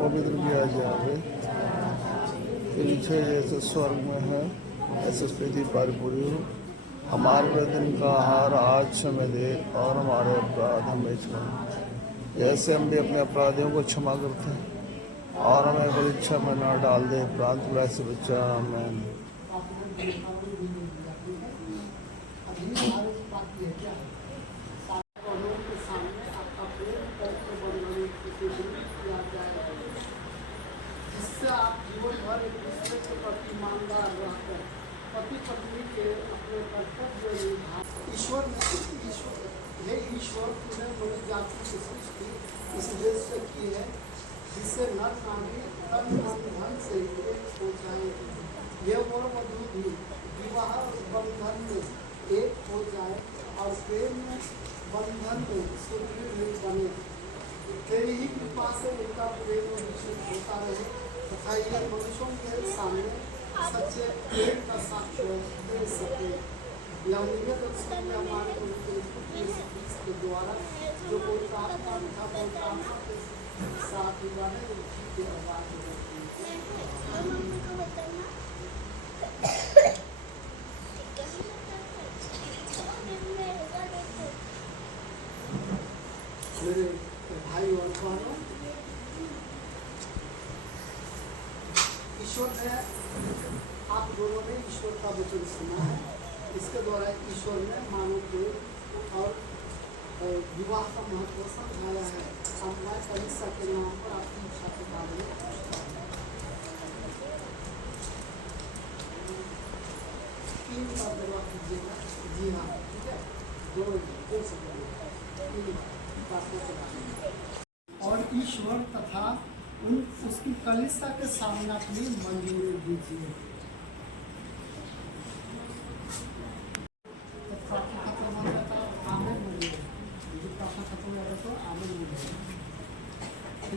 पवित्र किया जाए। पीछे जैसे स्वर्ग में है ऐसे स्थिति परिपूरी हो। हमारे दिन का आहार आज हमें दे और हमारे अपराध हमें क्षमा जैसे हम भी अपने अपराधियों को क्षमा करते हैं और हमें परीक्षा में न डाल दे प्रांत से बच्चा। आमीन। जिससे आप जीवन भर एक दूसरे के प्रति ईमानदार रहकर पति पत्नी के अपने कर्तव्य ईश्वर तुम्हें मनुष्य जाति की सृष्टि इस देश से की है जिससे नर नारी तन मन धन से एक हो जाए। ये वर वधू भी विवाह बंधन में एक हो जाए और प्रेम बंधन में सुदृढ़ बने। तेरी ही कृपा से उनका प्रेम विकसित होता रहे तथा ये मनुष्यों के सामने सच्चे प्रेम का साक्ष्य दे सके। यह नियत हमारे के द्वारा जो कोई प्रार्थना लिखा प्रार्थना के साथ ही बने उसी के आवाज मेरे भाई और बहनों, ईश्वर ने आप दोनों ने ईश्वर का वचन सुना है। इसके द्वारा ईश्वर ने मानव को और विवाह का महत्व समझाया है। मैं कलिसिया के नाम पर आपकी इच्छा के बारे में तीन बार जवाब दीजिएगा। जी हाँ, ठीक है, दो सेकंड और ईश्वर तथा उसकी कलिसिया के सामने अपनी मंजूरी दीजिए।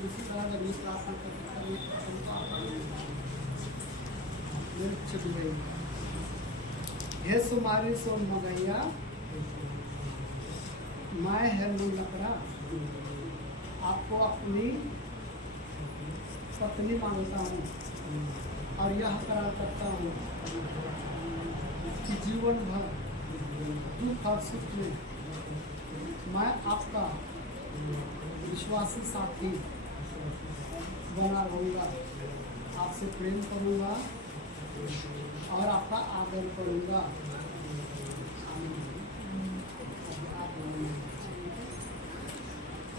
इसी तरह हे सुमारी सोन मगैया मैं है लकड़ा आपको अपनी पत्नी मानता हूँ और यह करार करता हूँ कि जीवन भर दुख और सुख में मैं आपका विश्वासी साथी बना रहूँगा, आपसे प्रेम करूँगा और आपका आदर करूँगा।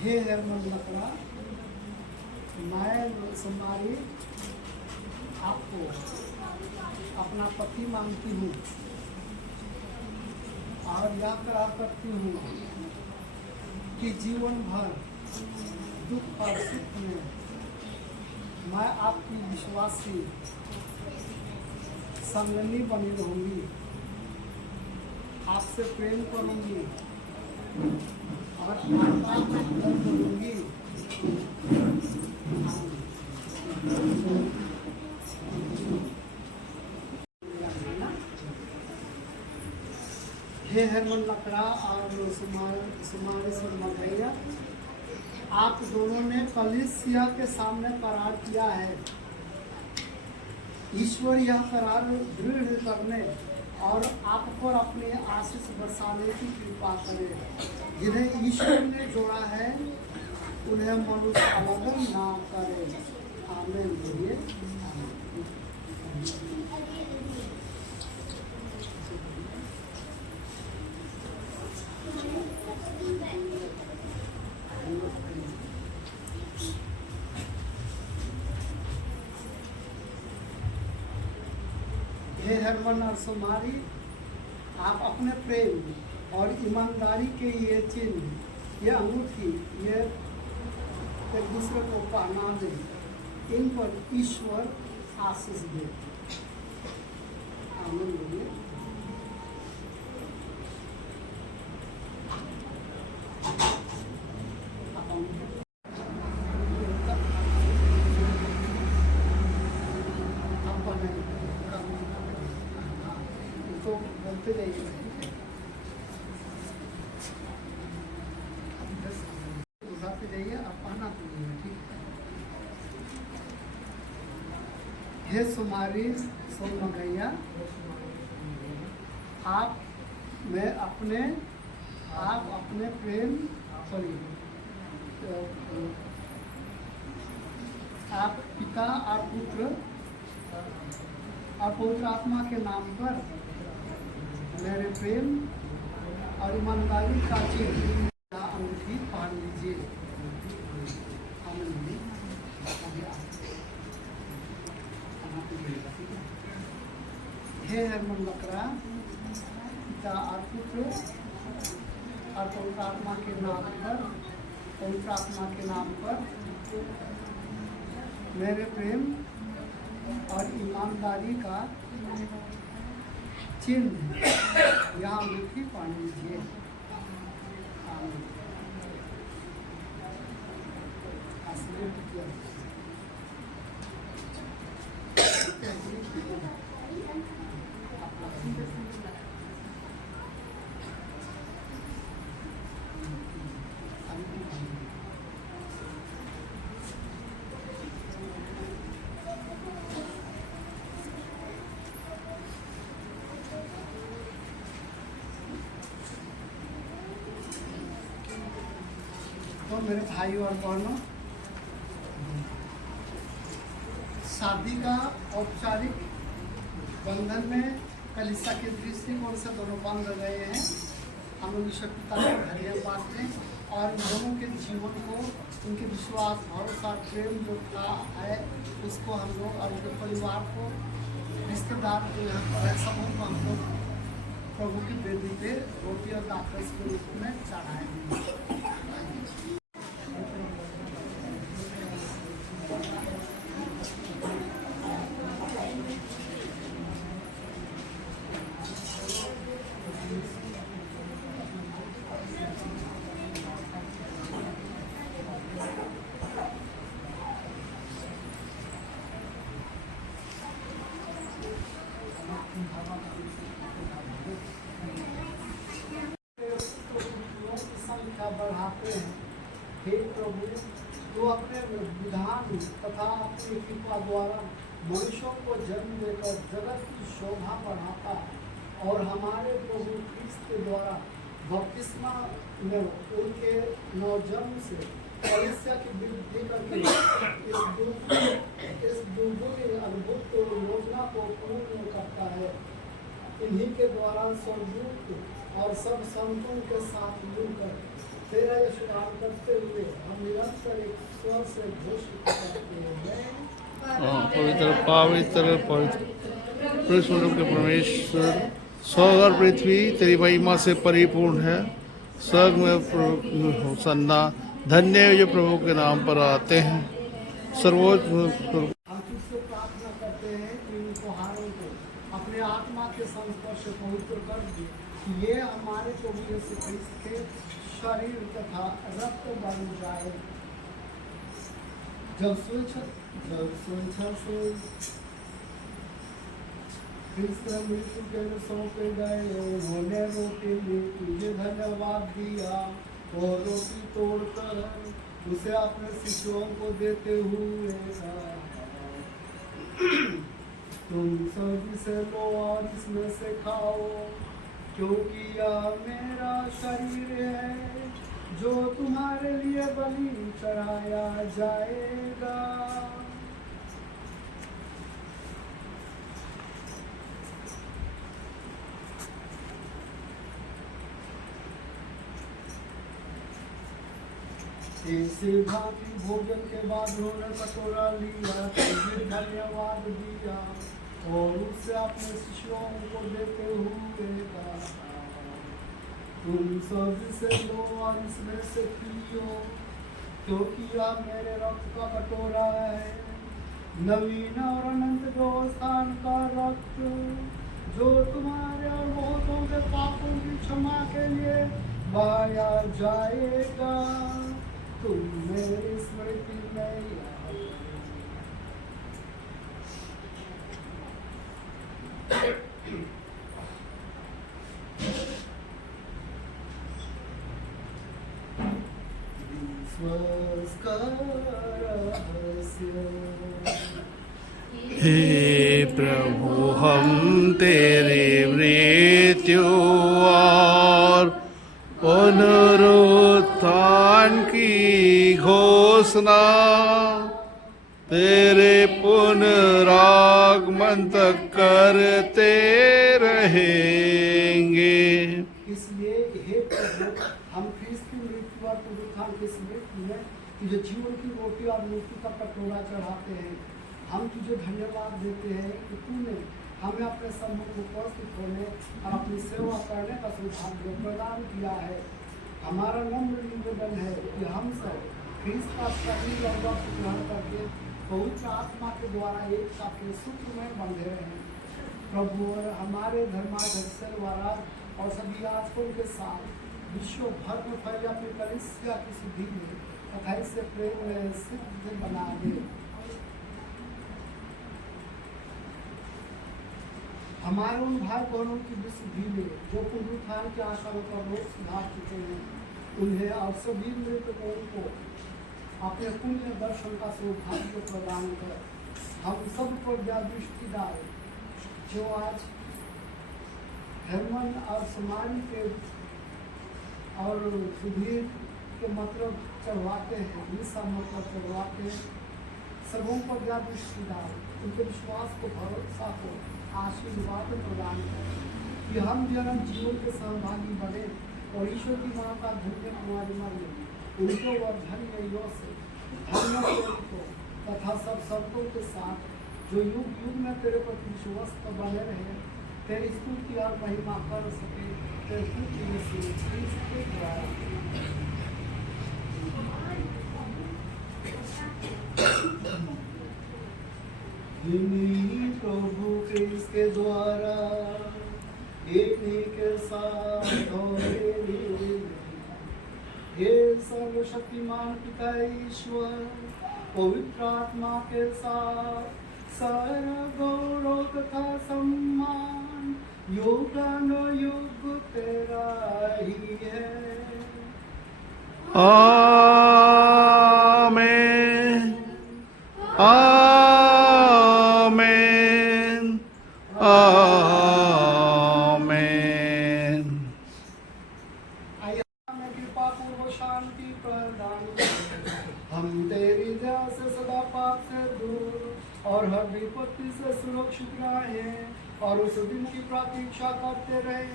हे निर्मल लकड़ा मैं सुमारी आपको अपना पति मानती हूँ और यह करार करती हूँ कि जीवन भर दुख और सुख में मैं आपकी विश्वासी संगनी बनी रहूँगी, आपसे प्रेम करूँगी और आपका आदर करूँगी। हे हरमन लकड़ा और सुमारेश्वर मगैया, आप दोनों ने कलिसिया के सामने करार किया है। ईश्वर यह करार दृढ़ करने और आप पर अपने आशीष बरसाने की कृपा करे। जिन्हें ईश्वर ने जोड़ा है उन्हें मनुष्य अलग ना करे। आमीन। बोलिए हे हरमन और सुमारी, आप अपने प्रेम और ईमानदारी के ये चिन्ह, ये अंगूठी, ये एक दूसरे को पहना दें। इन पर ईश्वर आशीष दे। आमीन। बोलिए तो बोलते जाइए। उठाते जाइए, आप पहना दीजिए। ठीक है। हे सुमारी सोनमगैया, आप अपने प्रेम आप पिता और पुत्र और पवित्र आत्मा के नाम पर मेरे प्रेम और ईमानदारी का चिन्ह अंगूठी पहन लीजिए। हे हरमन बकरा, पिता और पुत्र और पवित्र आत्मा के नाम पर मेरे प्रेम और ईमानदारी का चिन्ह यहाँ अंगूठी पहन लीजिए। तो मेरे भाइयों और बहनों, शादी का औपचारिक बंधन में कलीसिया के दृष्टिकोण से दोनों बंध गए हैं। हम लोग ईश्वर पिता के घड़ियाँ बांटते हैं और इन दोनों के जीवन को, उनके विश्वास, भरोसा, प्रेम जो था है, उसको हम लोग और उनके परिवार को, रिश्तेदार जो यहाँ पर है, सबों को हम लोग प्रभु की वेदी पे रोटी और दाखरस के रूप में चढ़ाएंगे। बढ़ाते हैं। हे प्रभु, तो अपने विधान तथा अपनी कृपा द्वारा मनुष्यों को जन्म देकर जगत की शोभा बढ़ाता और हमारे प्रभु क्रिस्त के द्वारा बपतिस्मा में उनके नवजन्म से कलीसिया की वृद्धि करके इस दुर्गुणी अद्भुत योजना को पूर्ण करता है। इन्हीं के द्वारा स्वर्गदूत और सब संतों के साथ मिलकर तेरा यशगान करते हुए हम निरंतर एक स्वर से घोषित करते हैं। पवित्र पवित्र पवित्र स्वरूप के परमेश्वर, स्वर्ग और पृथ्वी तेरी महिमा से परिपूर्ण है। स्वर्ग में होसन्ना, धन्य है जो प्रभु के नाम पर आते हैं। सर्वोच्च हम तुझसे प्रार्थना करते हैं कि इन त्योहारों को अपने आत्मा के संस्पर्श से पवित्र कर दे, कि ये हमारे प्रभु यीशु ख्रिस्त के शरीर तथा रक्त बन जाए। जब स्वेच्छा से ख्रिस्त मृत्यु के लिए सौंपे गए, उन्होंने रोटी ली, तुझे धन्यवाद दिया और रोटी तोड़कर उसे अपने शिष्यों को देते हुए कहा, तुम सब इसे लो और इसमें से खाओ, क्योंकि यह मेरा शरीर है जो तुम्हारे लिए बलि चढ़ाया जाएगा। ऐसे भांति भोजन के बाद उन्होंने कटोरा लिया, तुझे धन्यवाद दिया और उससे अपने शिष्यों को देते हुए कहा, तुम सब इसे लो और इसमें से पियो, क्योंकि यह मेरे रक्त का कटोरा है, नवीन और अनंत व्यवस्थान का रक्त, जो तुम्हारे और बहुतों के पापों की क्षमा के लिए बहाया जाएगा। तुम मेरी स्मृति में विश्वास का रहस्य हे प्रभु हम तेरी मृत्यु और पुनरुत्थान की घोषणा तेरे पुनरागमन तक करते रहेंगे। इसलिए हे प्रभु हम ख्रीस्त की मृत्यु और पुनरुत्थान की स्मृति में तुझे जीवन की रोटी और मृत्यु का कटोरा चढ़ाते हैं। हम तुझे धन्यवाद देते हैं कि तूने हमें अपने सम्मुख उपस्थित होने और अपनी सेवा करने का सौभाग्य प्रदान किया है। हमारा नम्र निवेदन है कि हम सब ख्रीस्त का शरीर और रक्त ग्रहण करके पवित्र आत्मा के द्वारा एक साथ के सूत्र में बंधे रहें। प्रभु और हमारे धर्माध्यक्ष महाराज और सभी याजकों के साथ विश्व भर में फैले अपनी कलीसिया की शुद्धि में तथा इससे प्रेम में सिद्ध बना दे। हमारे उन भाई बहनों की विशुद्धि में जो पुनरुत्थान की आशा पर रोज सुधार चुके हैं, उन्हें और सभी मृतकों को अपने पुण्य दर्शन का सौभाग्य प्रदान कर हम सब पर दृष्टि डाले जो आज हेमन और समारी के और सुधीर के मतलब चढ़वाते हैं, निशा मतलब चढ़वाते हैं, सबों पर दृष्टि डाल उनके विश्वास को भरोसा को आशीर्वाद प्रदान करें कि हम जन्म जीवन के सहभागी बने और ईश्वर की माता धन्य कुमारी मरियम उनको और धन्य से धन्य को तथा सब संतों के साथ जो युग युग में तेरे प्रति विश्वस्त बने रहे तेरी स्तुति और महिमा कर सके तेरे पुत्र यीशु ख्रीस्त के द्वारा। इन्हीं प्रभु ख्रीस्त के द्वारा इन्हीं के साथ और हे सर्वशक्तिमान पिता ईश्वर पवित्र आत्मा के साथ सारा गौरव तथा सम्मान युगानुयुग तेरा ही है। आमेन आमेन आमेन। हमें कृपा पूर्व शांति प्रदान कर हम तेरी दया से सदा पाप से दूर और हर विपत्ति से सुरक्षित रहे और उस दिन की प्रतीक्षा करते रहे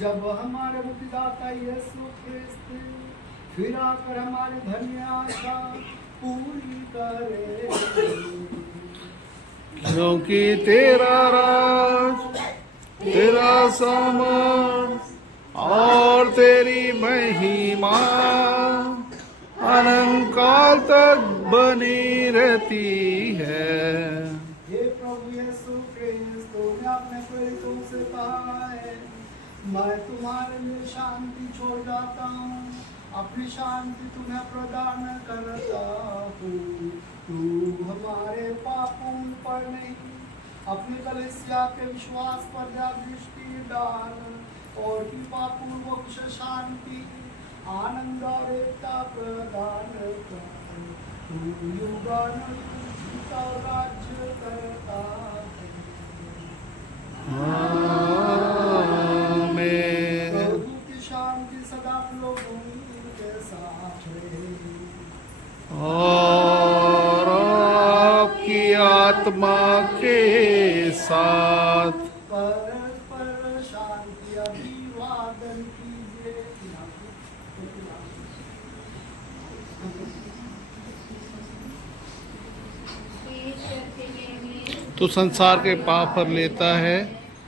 जब हमारे मुक्तिदाता यीशु ख्रीस्त फिर आकर हमारी धन्य आशा पूरी करे। क्योंकि तेरा राज तेरा सामर्थ और तेरी महिमा अनंत काल तक बनी रहती है। हे प्रभु यीशु ख्रीस्त तूने अपने प्रेरितों से कहा है मैं तुम्हारे लिए शांति छोड़ जाता हूँ अपनी शांति तुम्हें प्रदान करता हूँ। तू हमारे पापों पर नहीं अपनी कलीसिया के विश्वास पर दृष्टि डाल और कृपा पूर्वक से शांति आनंद और एकता प्रदान कर। तू युगानुयुग राज्य करता है। आमेन। प्रभु की शांति सदा लोगों के साथ रहे और आपकी आत्मा के साथ। परस्पर शांति अभिवादन कीजिए। तू संसार के पाप पर लेता है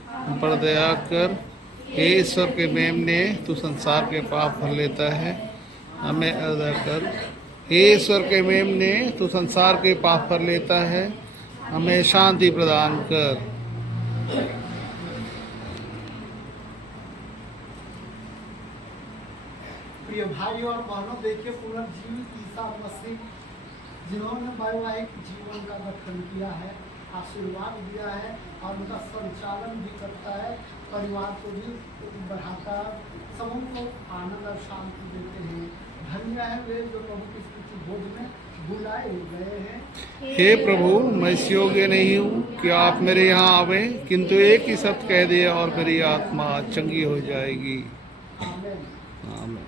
हम पर दया कर। हे ईश्वर के मेमने तू संसार के पाप पर लेता है हमें अदा कर। हे ईश्वर के मेमने तू संसार के पाप पर लेता है हमें शांति प्रदान कर। प्रिय भाई और बहनों देखिए पुनर्जीवित ईसा मसीह जिन्होंने वैवाहिक जीवन का गठन किया है आशीर्वाद दिया है और उनका संचालन भी करता है परिवार को भी बढ़ाता है समूह को आनंद और शांति देते हैं। धन्य है वे जो प्रभु की स्तुति भोज में बुलाए गए हैं। हे प्रभु, मैं इस योग्य नहीं हूँ कि आप मेरे यहाँ आवे, किंतु एक ही शब्द कह दिए और मेरी आत्मा चंगी हो जाएगी। आमेन। आमीन।